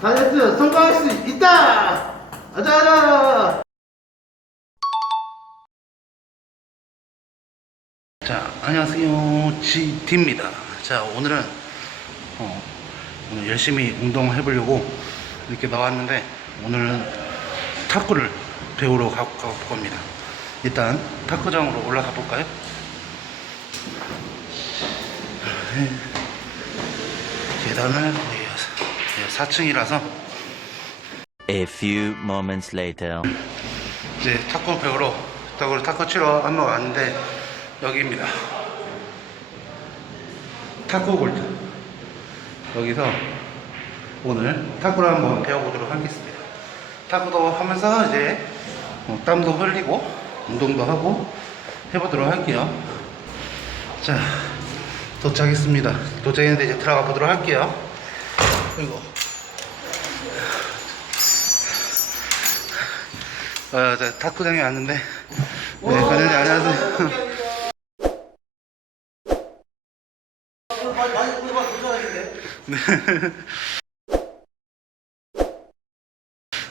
다이어트 성공할 수 있다! 아자, 아자! 자, 안녕하세요. GD입니다. 자, 오늘은, 어, 오늘 열심히 운동을 해보려고 이렇게 나왔는데, 오늘은 탁구를 배우러 가, 가볼 겁니다. 일단, 탁구장으로 올라가 볼까요? 계단을, 예, 4층이라서, A few moments later. 이제 탁구 배우러 탁구 탁구 치러 한번 왔는데 여기입니다. 탁구 골드 여기서 오늘 탁구를 한번 배워보도록 하겠습니다. 탁구도 하면서 이제 어, 땀도 흘리고 운동도 하고 해보도록 할게요. 자 도착했습니다. 도착했는데 이제 들어가 보도록 할게요. 그리고 어, 저 탁구장에 왔는데 네, 관장님 안녕하세요.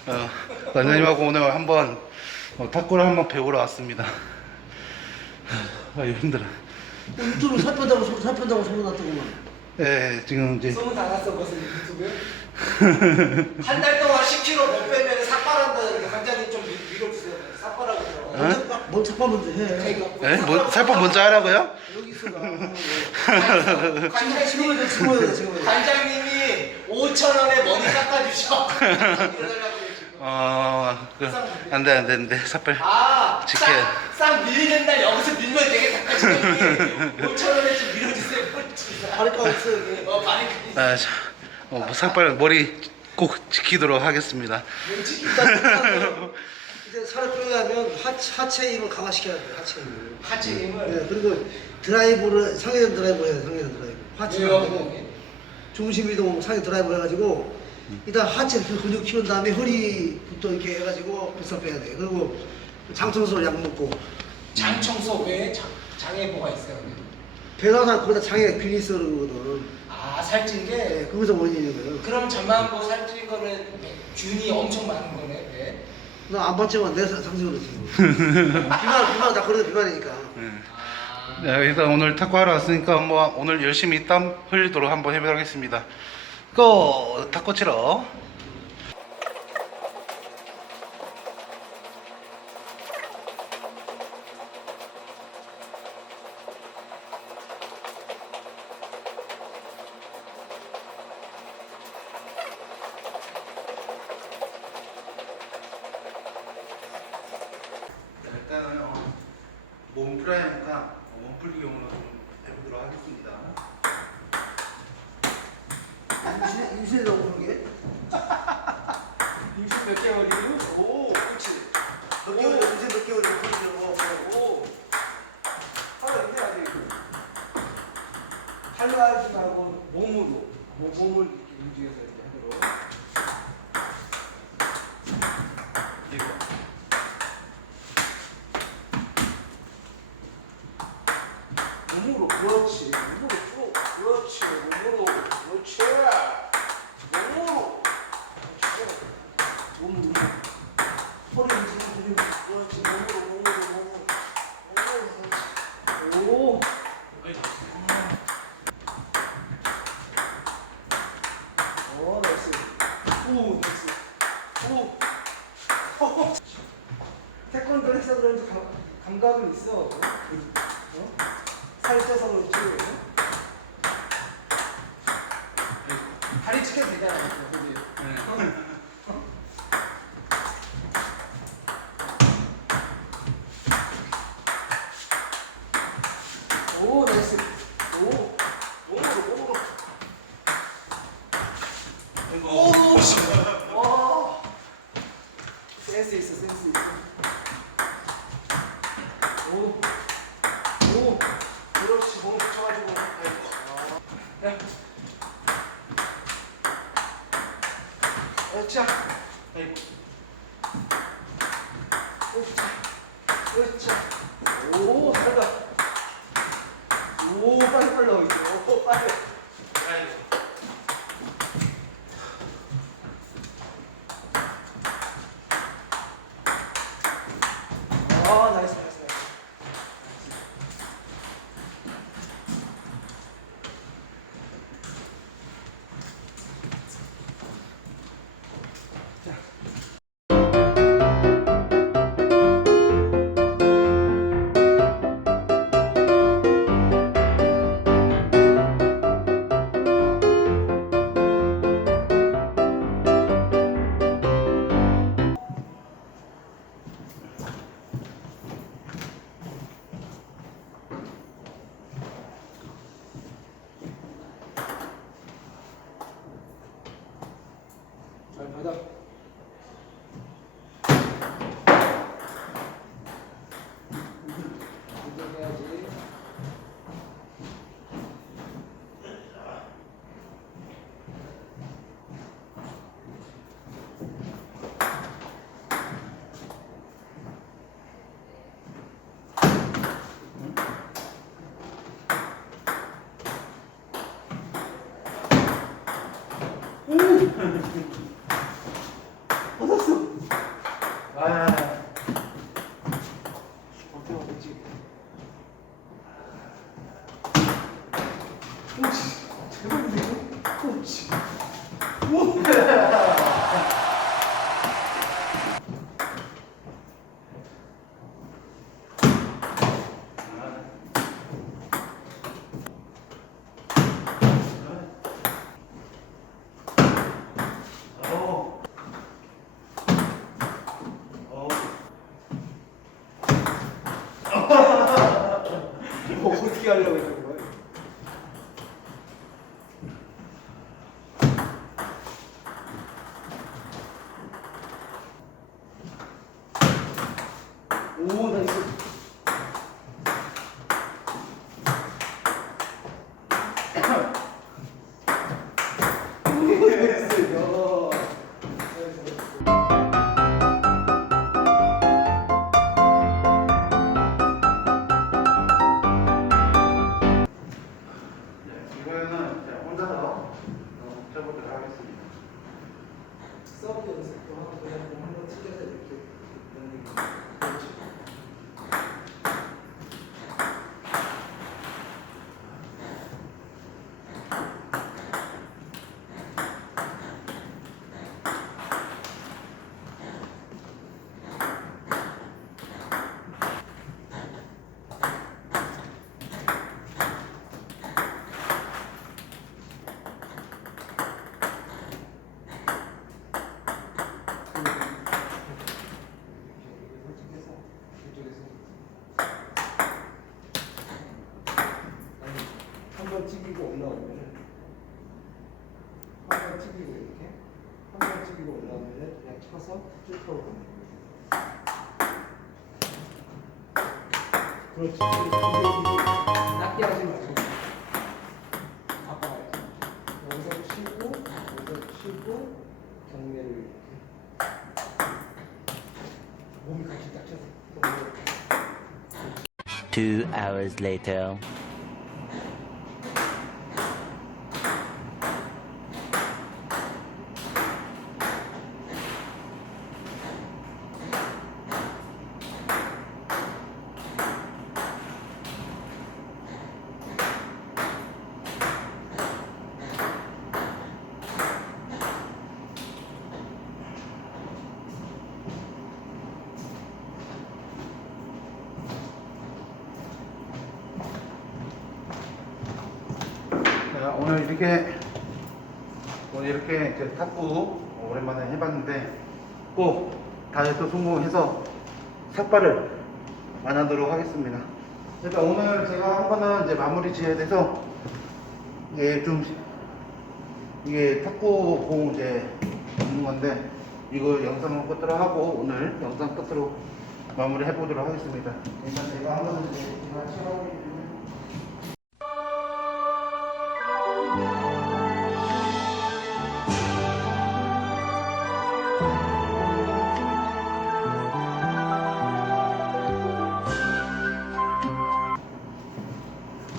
어, 관장님하고 오늘 한번 어, 탁구를 한번 배우러 왔습니다. 아, 힘들어. 유튜브 살 뺀다고 소- 살 뺀다고 소문 났더구만. 예, 지금 이제 소문 다 났어 무슨 유튜브에? 한달 동안 10kg 못 빼면 삭발한다는 관장님 좀 밀- 밀어주세요. 삭발하고 좀. 먼저 막- 먼저 해. 이거 예? 뭐, 살법 먼저 하라고요? 여기 있어라. 관장님 지금 해야 지금 해야 지금 해야 관장님이 5천 원에 머리 깎아주셔. 어, 그, 안 돼, 안 돼, 안 돼. 삭발. 아, 싹, 싹 밀리는 날 여기서 밀면 되겠다. 관장님 5천 원에 좀 밀어주세요. 있어 여기. 어, 많이 아, 자, 어, 뭐 삭발 머리 꼭 지키도록 하겠습니다. 일단 이제 살을 빼려면 하체, 하체 힘을 강화시켜야 돼. 하체 힘을. 하체 힘을. 네, 그리고 드라이브를 상해전 드라이브 해야 돼. 상해전 드라이브. 하체 왜요? 하고 중심 이동 상해 드라이브 해가지고 일단 하체 그 근육 키운 다음에 허리부터 이렇게 해가지고 불살 빼야 돼. 그리고 장청소 약 먹고 장 청소 외에 장, 장에 뭐가 있어요? 배가상 거기다 장에 균이 있어 그러거든. 아, 살찐 게? 네, 거기서 원인이 거예요. 그럼 전만보 살찐 거는 균이 엄청 많은 거네. 네. 나안 봤지만 내 상식으로 지금. 비만 비만 다 그러는 비만이니까. 아, 네, 그래서 오늘 탁구 하러 왔으니까 뭐 오늘 열심히 땀 흘리도록 한번 해보겠습니다. 고 탁구 치러. 일단은 어, 몸 풀어야 하니까 몸 풀기 용으로 좀 해보도록 하겠습니다. 임신 임신이라고 그런 게? 임신 몇 개월이요? 오, 그렇지. 몇 개월 임신 몇 개월이고 그러고 오. 하고 있네 아직. 팔로 하지 말고 몸으로. 몸, 몸을 이렇게 움직여서 이렇게 하도록. 이거. 몸으로 그렇지. 몸으로 쭉. 그렇지. 몸으로. 그렇지. 몸으로. 몸 허리 움직이고 그렇지 몸으로 몸으로 몸으로 몸으로 오. 어 나이스 오, 됐어. 오. 태권도 했어 그런지 감, 감각은 있어 어? 어? 살쪄서 그렇지 찢겨도 되잖아. 그지? 오 나이스 오 몸으로 몸으로 오, 씨. 와 센스 있어 센스 있어 오, 오, 그렇지 몸 붙여가지고 아이고. 야. 으쌰. 아이고. 으쌰. 으쌰. 오, 잘한다. 오, 빨리 빨리 나오지. 오, 빨리. 아이고. 아, 나이스. 오, 나 찍히고 올라오면은 한 번 찍히고 이렇게 한 번 찍히고 올라오면은 그냥 쳐서 쭉 들어가는 거예요. 그렇지. 이게 이게 낮게 하지 말고 아빠가야지. 여기서 치고 여기서 치고 경례를 이렇게 몸이 같이 딱 쳐서 또 Two hours later. 자, 오늘 이렇게 오늘 이렇게 이제 탁구 오랜만에 해봤는데 꼭 다이어트 성공해서 삭발을 안 하도록 하겠습니다. 일단 오늘 제가 한 번은 이제 마무리 지어야 돼서 이게 좀 이게 탁구 공 이제 있는 건데 이거 영상을 끝으로 하고 오늘 영상 끝으로 마무리 해보도록 하겠습니다. 일단 제가 한 번은 이제 제가 체험하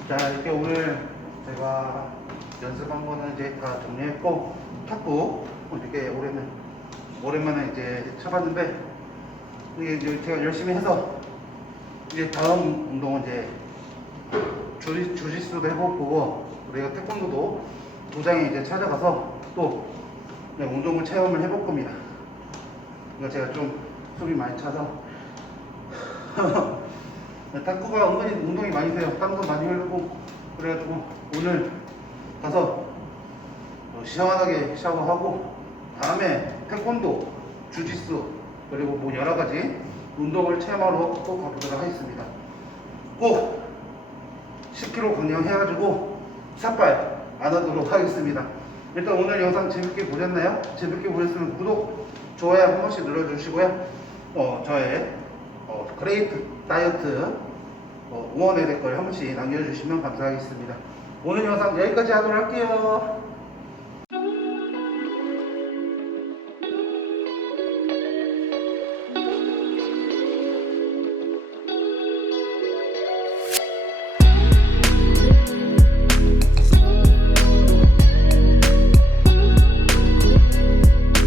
자 이렇게 오늘 제가 연습 한 거는 이제 다 정리했고 탁구 이렇게 올해는 오랜만에 이제 쳐봤는데 이게 이제 제가 열심히 해서 이제 다음 운동은 이제 주짓, 주짓수도 해보고 우리가 태권도도 도장에 이제 찾아가서 또 그냥 운동을 체험을 해볼 겁니다. 그러니까 제가 좀 숨이 많이 차서 탁구가 은근히 운동이 많이 돼요. 땀도 많이 흘리고 그래가지고 오늘 가서 어, 시원하게 샤워하고 다음에 태권도, 주짓수 그리고 뭐 여러 가지 운동을 체험하러 또 가보도록 하겠습니다. 꼭 10kg 감량해가지고 삭발 안 하도록 하겠습니다. 일단 오늘 영상 재밌게 보셨나요? 재밌게 보셨으면 구독, 좋아요 한 번씩 눌러주시고요. 어, 저의 어, 그레이트 다이어트 어, 응원의 댓글 한 번씩 남겨주시면 감사하겠습니다. 오늘 영상 여기까지 하도록 할게요.